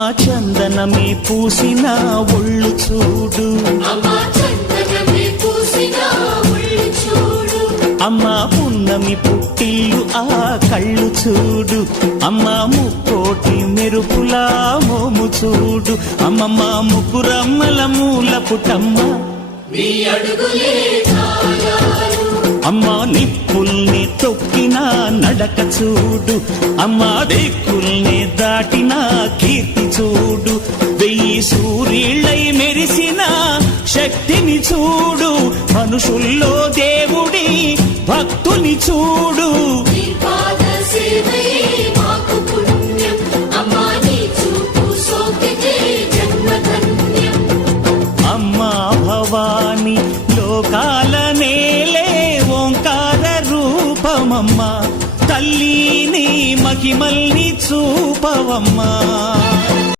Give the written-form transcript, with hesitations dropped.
చందనమే పూసిన ఒళ్ళు చూడు, అమ్మా పున్నమి పుట్టిల్లు ఆ కళ్ళు చూడు, అమ్మా ముక్కోటి మెరుపులా మోము చూడు, అమ్మమ్మ ముగ్గురమ్మల మూల పుటమ్మ అమ్మా నిప్పుల్ని తొక్కిన నడక చూడు, అమ్మా దిక్కుల్ని దాటిన కీర్తి చూడు, 1000 సూర్యుళ్ళై మెరిసిన శక్తిని చూడు, మనుషుల్లో దేవుడి భక్తుని చూడు. అమ్మా భవాని లోకాల నేలే ఓంకార రూపమమ్మా, తల్లిని మహిమల్ని చూపవమ్మా.